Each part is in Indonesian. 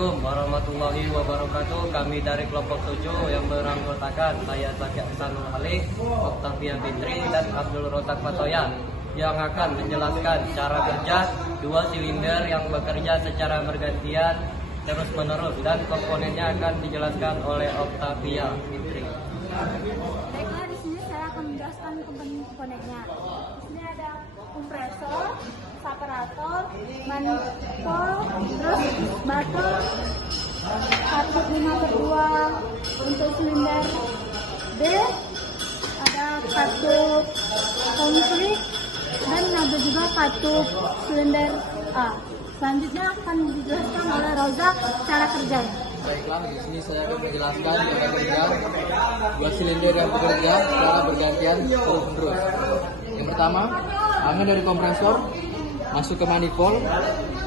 Assalamualaikum warahmatullahi wabarakatuh. Kami dari kelompok 7 yang beranggotakan saya Zaki Ahsanul Halik, Oktavia Fitri, dan Abdul Rozak Fatoya yang akan menjelaskan cara kerja dua silinder yang bekerja secara bergantian terus-menerus, dan komponennya akan dijelaskan oleh Oktavia Fitri. Baiklah, di sini saya akan menjelaskan komponen-komponennya. Di sini ada kompresor, separator, manifold, terus bater, katup 5/2 untuk silinder B, ada katup konflik, dan ada juga katup silinder A. Selanjutnya akan dijelaskan oleh Rozak cara kerjanya. Baiklah, di sini saya akan menjelaskan cara kerja dua silinder yang bekerja secara bergantian terus-menerus. Yang pertama, angin dari kompresor masuk ke manifold,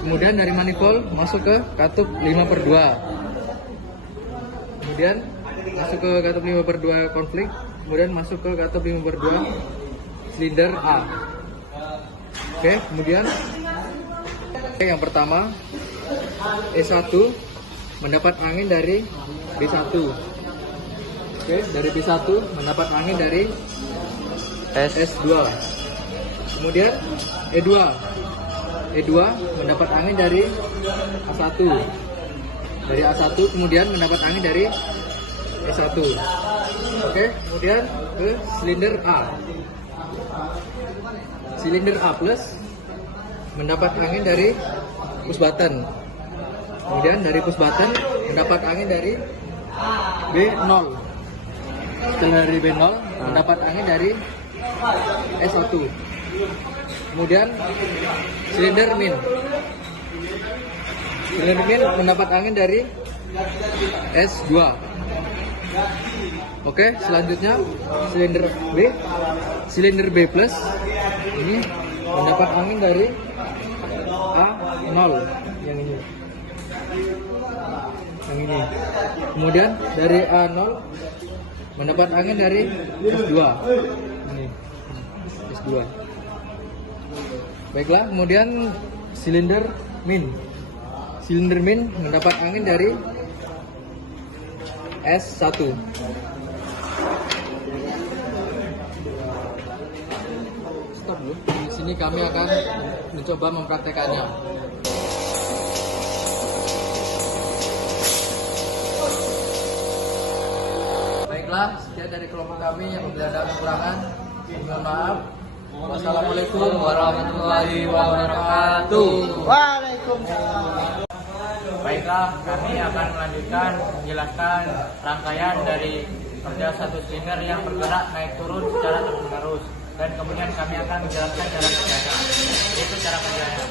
kemudian dari manifold masuk ke katup 5/2, kemudian masuk ke katup 5/2 konflik, kemudian masuk ke katup 5/2 silinder A. Oke, kemudian yang pertama, E1 mendapat angin dari B1. Oke, dari B1 mendapat angin dari S2. Kemudian E2 mendapat angin dari A1. Dari A1 kemudian mendapat angin dari E1. Oke, kemudian ke silinder A. Silinder A plus mendapat angin dari push button. Kemudian dari push button mendapat angin dari B0. Setelah dari B0 mendapat angin dari S1. Kemudian silinder min. Silinder min mendapat angin dari S2. Oke, selanjutnya silinder B. Silinder B plus ini mendapat angin dari A0 yang ini. Kemudian dari A0 mendapat angin dari S2. Ini S2. Baiklah, kemudian silinder min. Silinder min mendapat angin dari S1. Stop dulu. Di sini kami akan mencoba mempraktekannya. Baiklah, sekian dari kelompok kami yang ada kekurangan. Mohon maaf. Wassalamualaikum warahmatullahi wabarakatuh. Waalaikumsalam. Baiklah, kami akan melanjutkan menjelaskan rangkaian dari kerja satu silinder yang bergerak naik turun secara terus-menerus, dan kemudian kami akan menjelaskan cara kerjanya. Itu cara kerjanya.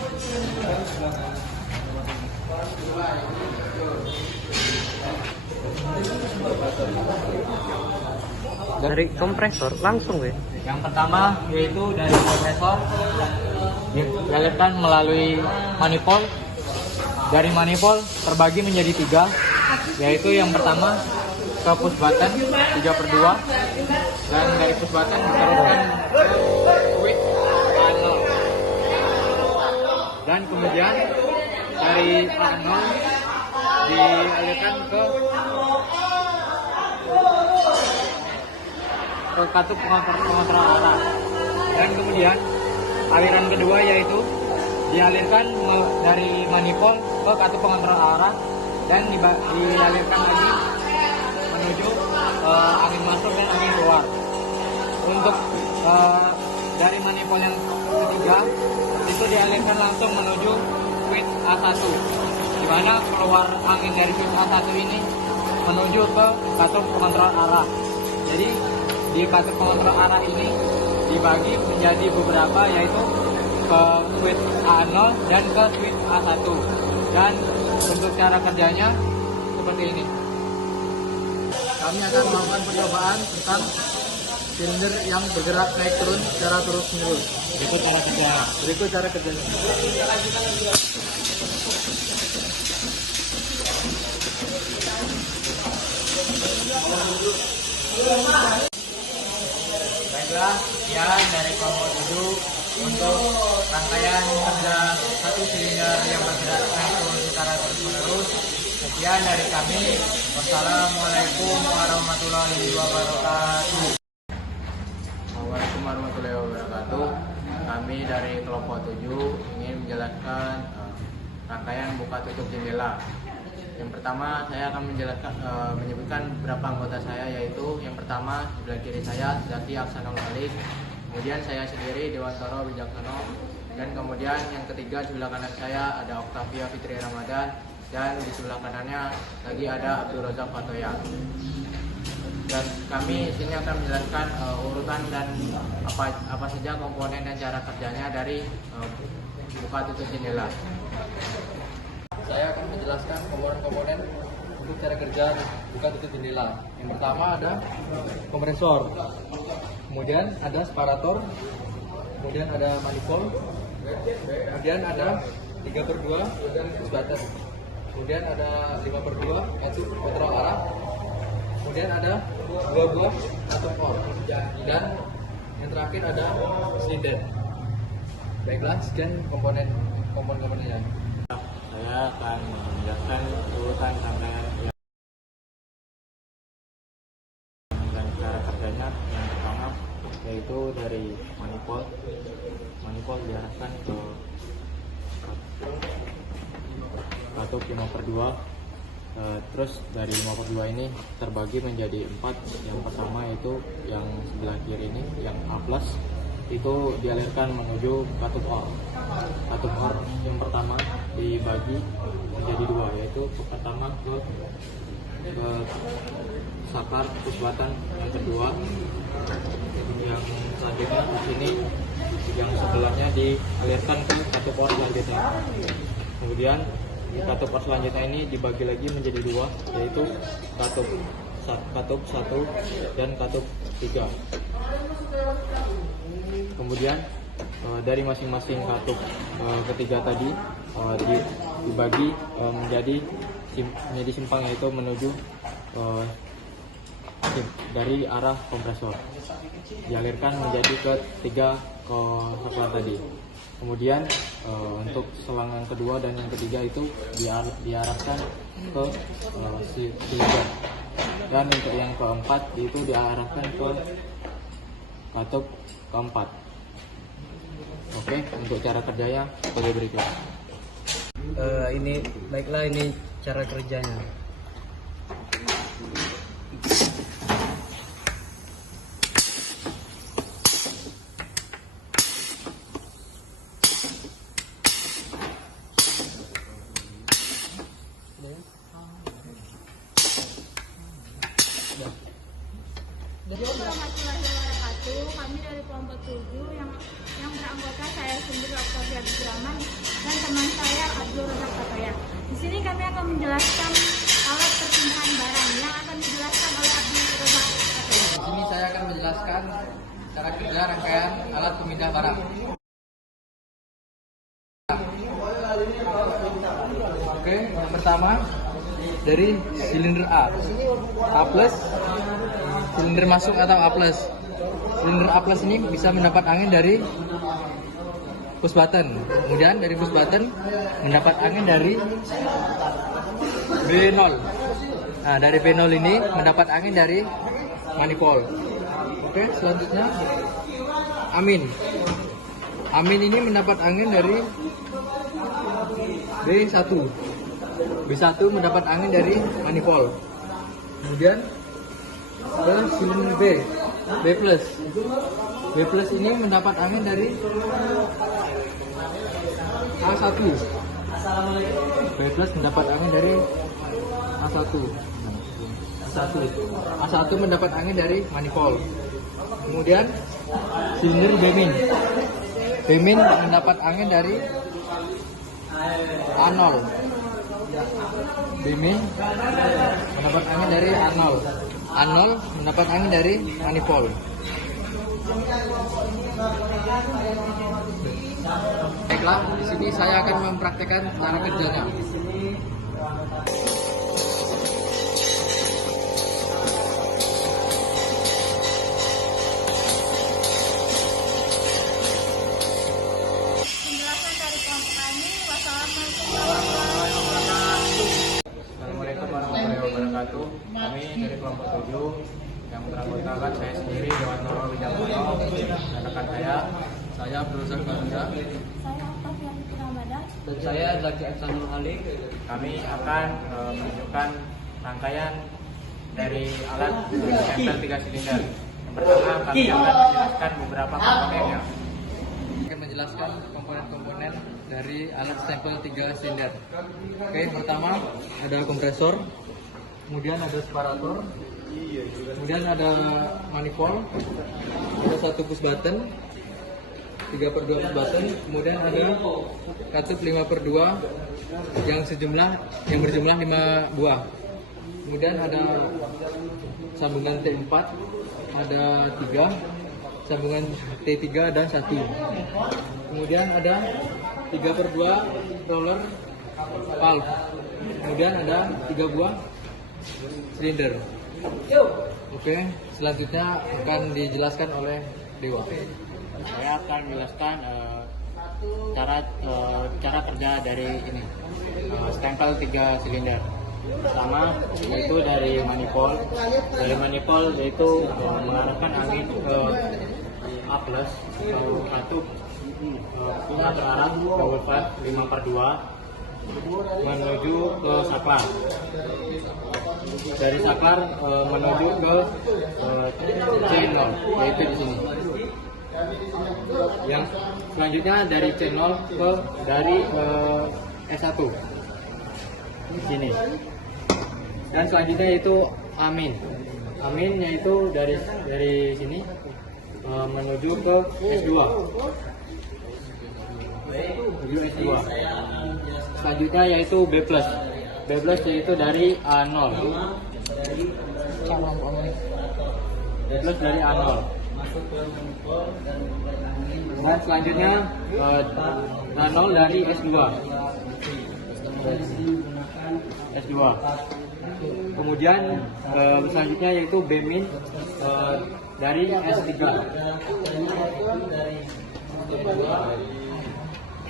Dari kompresor langsung ya. Yang pertama yaitu dari kompresor dialirkan melalui manifold. Dari manifold terbagi menjadi 3, yaitu yang pertama ke push button 3/2, dan dari push button diteruskan ke switch A0, dan kemudian dari A0 dialirkan ke katup pengontrol arah, dan kemudian aliran kedua yaitu dialirkan dari manifold ke katup pengontrol arah, dan dialirkan lagi menuju angin masuk dan angin keluar. Untuk dari manifold yang ketiga itu dialirkan langsung menuju switch A1, di mana keluar angin dari switch A1 ini menuju ke katup pengontrol arah. Jadi di katup pengontrol arah ini dibagi menjadi beberapa, yaitu ke switch A0 dan ke switch A1. Dan untuk cara kerjanya seperti ini. Kami akan melakukan percobaan tentang silinder yang bergerak naik turun secara terus-menerus. Berikut cara kerjanya. Berikut cara kerjanya. Baiklah, sekian dari kelompok 7 untuk rangkaian kerja satu silinder yang bergerak naik turun secara terus-menerus. Sekian dari kami. Wassalamualaikum warahmatullahi wabarakatuh. Assalamualaikum warahmatullahi wabarakatuh. Kami dari kelompok 7 ingin menjelaskan rangkaian buka tutup jendela. Yang pertama saya akan menyebutkan beberapa anggota saya, yaitu yang pertama sebelah kiri saya Zaki Aksanul Malik, kemudian saya sendiri Dewantoro Wijaksono, dan kemudian yang ketiga sebelah kanan saya ada Oktavia Fitri Ramadan, dan di sebelah kanannya lagi ada Abdul Razak Fatoya. Dan kami sini akan menjelaskan urutan dan apa saja komponen dan cara kerjanya dari buka tutup jendela. Saya akan menjelaskan komponen-komponen untuk cara kerja buka tutup jendela. Yang pertama ada kompresor, kemudian ada separator, kemudian ada manifold, kemudian ada 3/2 push button, kemudian ada 5/2 katup kontrol arah, kemudian ada 2 buah katup or, dan yang terakhir ada silinder. Baiklah, sekian komponennya. Saya akan menjelaskan urutan rangkaian dan cara kerjanya. Yang pertama yaitu dari manifold diarahkan ke katup 5/2. Terus dari 5/2 ini terbagi menjadi 4. Yang pertama itu yang sebelah kiri ini, yang A+, itu dialirkan menuju katup or. Katup or yang pertama dibagi menjadi 2, yaitu pertama ke saklar push button, yang kedua yang selanjutnya di sini yang sebelahnya dialirkan ke katup or selanjutnya. Kemudian di katup or selanjutnya ini dibagi lagi menjadi 2, yaitu katup 1 dan katup 3. Kemudian dari masing-masing katup ketiga tadi dibagi menjadi simpang, yaitu menuju dari arah kompresor, dialirkan menjadi ke 3 saklar tadi. Kemudian untuk selang yang kedua dan yang ketiga itu diarahkan ke silinder, dan untuk yang keempat itu diarahkan ke katup keempat. Oke, untuk cara kerjanya sebagai berikut. Ini cara kerjanya. Warahmatullahi wabarakatuh. Kami dari kelompok 7 yang beranggota saya sendiri Oktavia Fitri Ramadan dan teman saya Abdul Razak Fatoya. Di sini kami akan menjelaskan alat perpindahan barang yang akan dijelaskan oleh Abdul Razak Fatoya. Di sini saya akan menjelaskan cara kerja rangkaian alat pemindah barang. Oke, yang pertama dari silinder A+, silinder masuk atau A+. Silinder A+ ini bisa mendapat angin dari push button. Kemudian dari push button mendapat angin dari B0. Nah, dari B0 ini mendapat angin dari manifold. Oke, selanjutnya amin. Amin ini mendapat angin dari B1. B1 mendapat angin dari manifold. Kemudian ke silinder B. B+ ini mendapat angin dari A1. B+ mendapat angin dari A1. A1 mendapat angin dari manifold. Kemudian silinder B- mendapat angin dari A0. B- mendapat angin dari A0. A0 mendapat angin dari manifold. Baiklah, di sini saya akan mempraktikkan cara kerjanya. Penjelasan dari kelompok kami. Wassalamualaikum warahmatullahi wabarakatuh. Kami dari kelompok 7 yang beranggotakan saya sendiri Dewan Noro Wijamono dan rekan saya Abdul Karunia, Saya Octavia Fitri Ramadan. dan saya Zaki Aksanul Ali. kami akan menunjukkan rangkaian dari alat stempel 3 silinder. Yang pertama kami akan menjelaskan beberapa komponennya. Akan menjelaskan komponen-komponen dari alat stempel 3 silinder. Oke, yang pertama ada kompresor, kemudian ada separator, kemudian ada manifold, ada satu push button, 3/2 push button, kemudian ada katup 5/2 yang berjumlah 5 buah. Kemudian ada sambungan T4, ada 3, sambungan T3 ada 1. Kemudian ada 3/2 roller valve. Kemudian ada 3 buah silinder. Oke, selanjutnya akan dijelaskan oleh Dewa. Saya akan menjelaskan cara kerja dari ini stempel 3 silinder. Pertama yaitu dari manifold. Dari manifold yaitu mengarahkan angin ke A+ katup pengatur arah power valve 5/2 menuju ke saklar. Dari saklar menuju ke channel, yaitu di sini. Yang selanjutnya dari channel dari S1 di sini. Dan selanjutnya yaitu amin. Amin yaitu dari sini menuju ke S2. Menuju S2. Selanjutnya yaitu B+. B+ yaitu dari A0. B+ dari A0. Dan selanjutnya A0 dari S2. S2. Kemudian selanjutnya yaitu B- dari S3.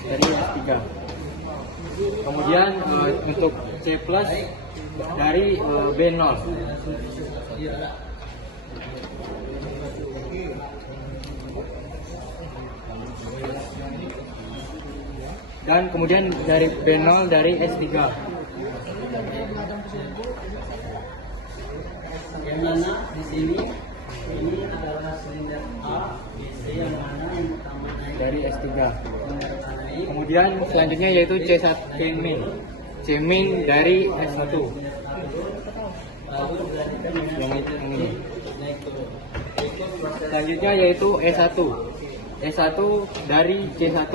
Dari S3. Kemudian untuk C+ dari B0. Dan kemudian dari B0 dari S3. Yang mana di sini ini adalah silinder A, B, C yang mana yang pertama naik Dari S3. naik. Kemudian selanjutnya yaitu C1 C-min. C-min dari S1. Lalu berarti Yang ini. naik turun. Selanjutnya yaitu E1. E1 dari C1.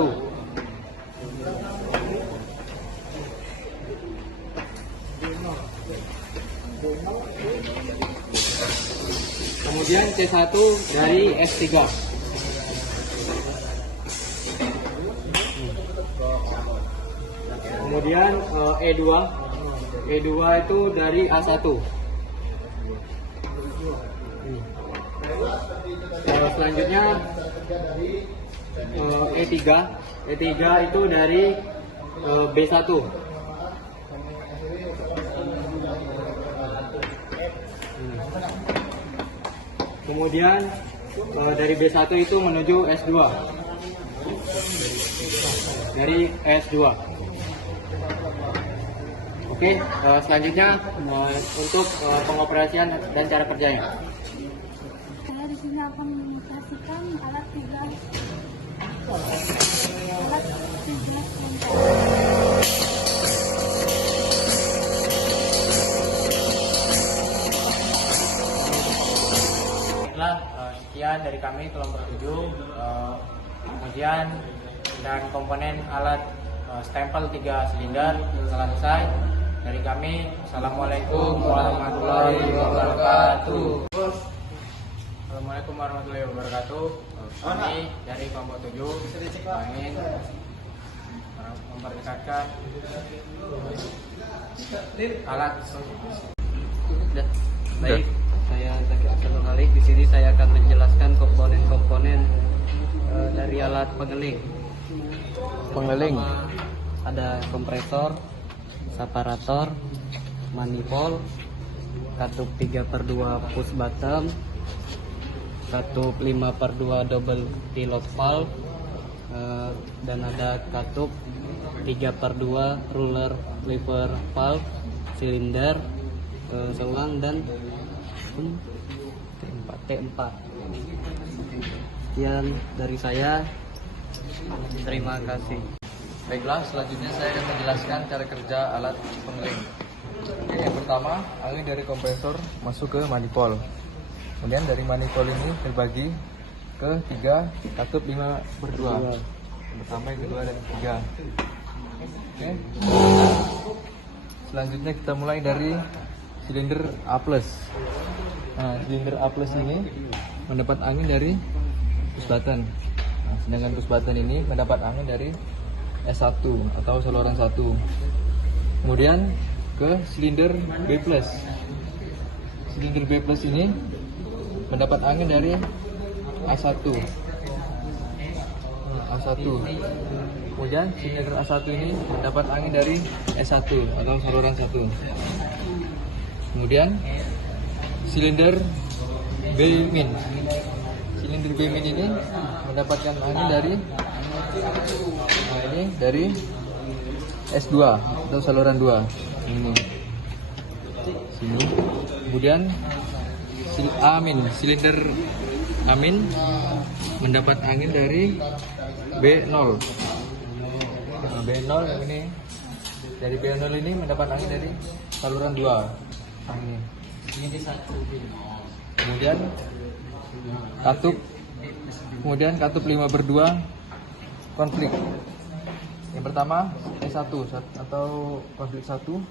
Kemudian C1 dari S3. Kemudian E2. E2 itu dari A1. Selanjutnya E3. E3 itu dari B1. Kemudian dari B1 itu menuju S2. Dari S2. Oke, selanjutnya untuk pengoperasian dan cara kerjanya. Saya di sini akan mengoperasikan alat 3 Baiklah, sekian dari kami kelompok 7. Kemudian dan komponen alat stempel 3 silinder telah selesai. Dari kami, Assalamualaikum warahmatullahi wabarakatuh. Assalamualaikum warahmatullahi wabarakatuh. Kami dari kelompok 7 ingin memperlihatkan alat. Baik, saya Zaki Aksanul Ali. Di sini saya akan menjelaskan komponen-komponen dari alat pengeling. Pertama, ada kompresor, separator, manifold, katup 3/2 push bottom, katup 5/2 double T-lock valve, dan ada katup 3/2 ruler lever valve, silinder, selang, dan T4. Sekian dari saya. Terima kasih. Baiklah, selanjutnya saya akan menjelaskan cara kerja alat pengering. Oke, yang pertama, angin dari kompresor masuk ke manifold. Kemudian dari manifold ini terbagi ke 3 katup 5/2. Yang pertama, yang kedua, dan yang ketiga. Oke. Selanjutnya kita mulai dari silinder A+. Nah, silinder A+ ini mendapat angin dari push button. Nah, sedangkan push button ini mendapat angin dari S1 atau saluran 1. Kemudian ke silinder B+. Silinder B+ ini mendapat angin dari A1. A1. Kemudian silinder A1 ini mendapat angin dari S1 atau saluran 1. Kemudian silinder B-. Silinder B- ini mendapatkan angin dari S2 atau saluran 2. Ini. Sini. Kemudian silinder A- mendapat angin dari B0. Nah, B0 yang ini, dari B0 ini mendapat angin dari saluran 2. Ini. Kemudian katup 5/2 konflik. Yang pertama S1 atau konflik 1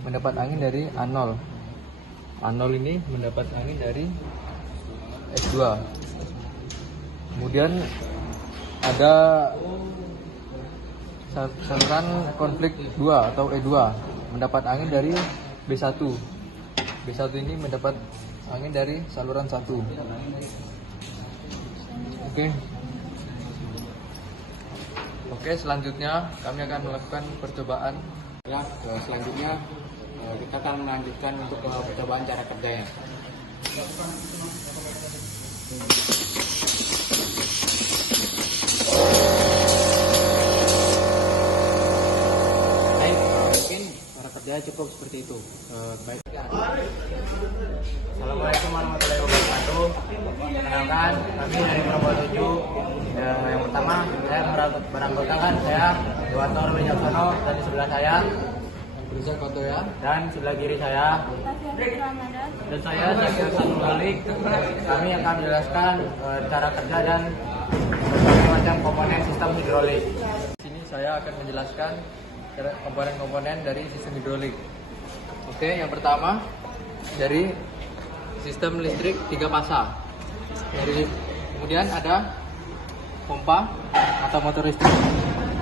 mendapat angin dari A0. A0 ini mendapat angin dari S2. Kemudian ada saluran konflik 2 atau E2 mendapat angin dari B1. B1 ini mendapat angin dari saluran 1. Oke, selanjutnya kami akan melakukan percobaan. Ya, selanjutnya kita akan melanjutkan untuk percobaan cara kerjanya. Baik, mungkin cara kerjanya cukup seperti itu. Baik. Assalamualaikum warahmatullahi wabarakatuh. Perkenalkan, kami dari Kelompok 7. Yang pertama, saya beranggotakan saya Dewanto Wijaksono, dan di sebelah saya Berusaha Kotoya. dan sebelah kiri saya dan saya Zakir Sanulalik. Kami akan menjelaskan cara kerja dan berbagai macam komponen sistem hidrolik. Di sini saya akan menjelaskan komponen-komponen dari sistem hidrolik. Oke, yang pertama dari sistem listrik 3 fasa. Kemudian ada pompa atau motor listrik.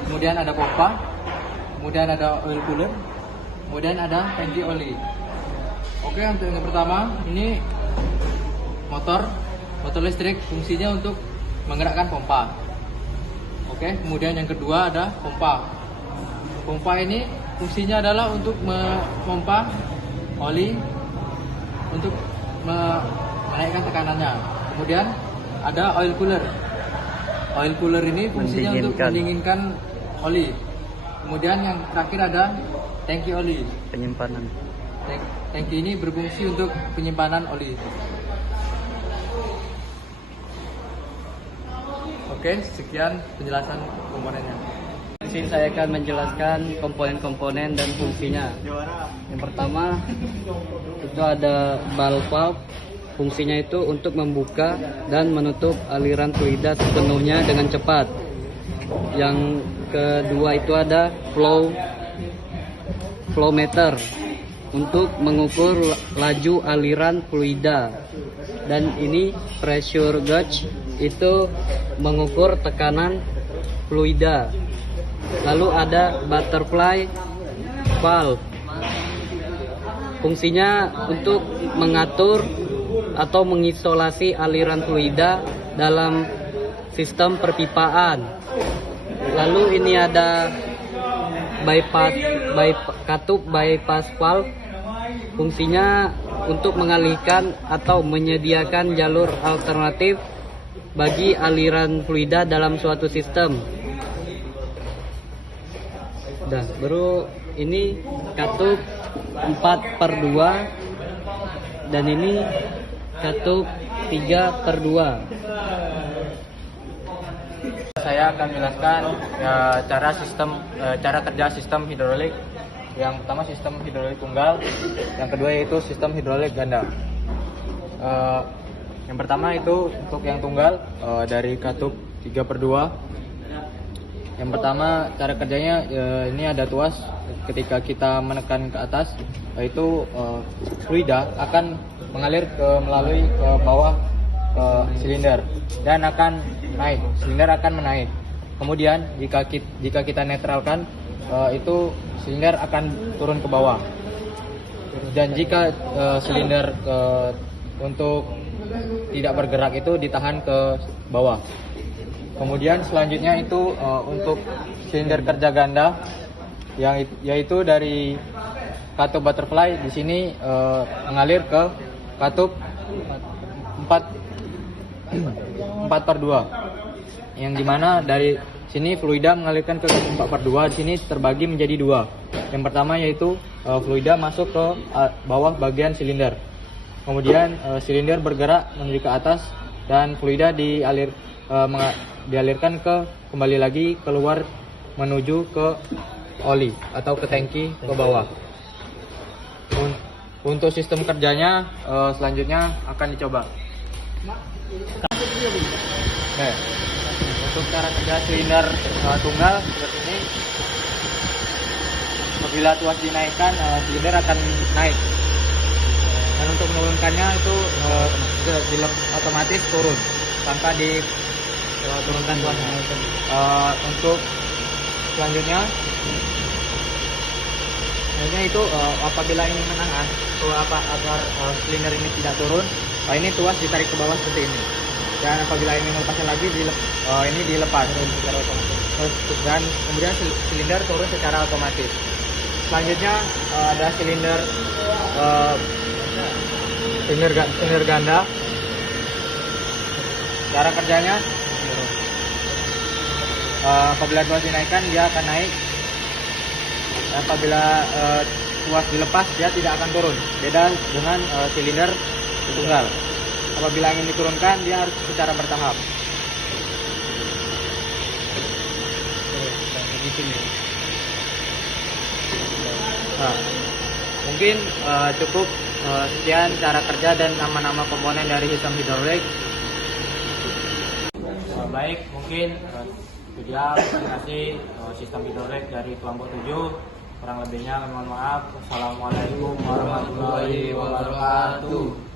Kemudian ada pompa. Kemudian ada oil cooler. Kemudian ada tangki oli. Oke, untuk yang pertama ini motor listrik, fungsinya untuk menggerakkan pompa. Oke, kemudian yang kedua ada pompa. Pompa ini fungsinya adalah untuk memompa oli untuk menaikkan tekanannya. Kemudian ada oil cooler. Oil cooler ini fungsinya untuk mendinginkan oli. Kemudian yang terakhir ada tangki oli. Penyimpanan. Tangki ini berfungsi untuk penyimpanan oli. Oke, sekian penjelasan komponennya. Di sini saya akan menjelaskan komponen-komponen dan fungsinya. Yang pertama itu ada valve. Fungsinya itu untuk membuka dan menutup aliran fluida sepenuhnya dengan cepat. Yang kedua itu ada flow meter untuk mengukur laju aliran fluida. Dan ini pressure gauge itu mengukur tekanan fluida. Lalu ada butterfly valve. Fungsinya untuk mengatur atau mengisolasi aliran fluida dalam sistem perpipaan. Lalu ini ada katup bypass valve. Fungsinya untuk mengalihkan atau menyediakan jalur alternatif bagi aliran fluida dalam suatu sistem. Dah, baru ini katup 4/2 dan ini katup 3/2. Saya akan menjelaskan cara kerja sistem hidrolik. Yang pertama sistem hidrolik tunggal, yang kedua yaitu sistem hidrolik ganda. Yang pertama itu untuk yang tunggal dari katup 3/2. Yang pertama cara kerjanya ini ada tuas. Ketika kita menekan ke atas, yaitu fluida akan mengalir melalui ke bawah silinder dan akan naik. Silinder akan menaik. Kemudian jika kita netralkan, itu silinder akan turun ke bawah. Dan jika silinder untuk tidak bergerak itu ditahan ke bawah. Kemudian selanjutnya itu untuk silinder kerja ganda, yaitu dari katup butterfly di sini mengalir ke katup 4/2, yang dimana dari sini fluida mengalirkan ke katup 4/2. Di sini terbagi menjadi dua. Yang pertama yaitu fluida masuk ke bawah bagian silinder. Kemudian silinder bergerak menuju ke atas dan fluida dialirkan kembali lagi keluar menuju ke oli atau ke tangki ke bawah. Untuk sistem kerjanya selanjutnya akan dicoba. Nah, untuk cara kerja silinder tunggal seperti ini. Apabila tuas dinaikkan, silinder akan naik. Dan untuk menurunkannya itu otomatis turun tanpa diturunkan tuasnya. Untuk selanjutnya itu apabila ini menahan agar silinder ini tidak turun, ini tuas ditarik ke bawah seperti ini. Dan apabila ini melepasnya lagi, ini dilepas secara otomatis. Dan kemudian silinder turun secara otomatis. Selanjutnya ada silinder ganda. Cara kerjanya, apabila tuas dinaikkan, dia akan naik. Apabila tuas dilepas, dia tidak akan turun. Beda dengan silinder tunggal. Apabila ingin diturunkan, dia harus secara bertahap. Nah, mungkin cukup sekian cara kerja dan nama-nama komponen dari sistem hidrolik. Baik, mungkin itu dia presentasi sistem hidrolik dari kelompok 7. Kurang lebihnya mohon maaf. Wassalamualaikum warahmatullahi wabarakatuh.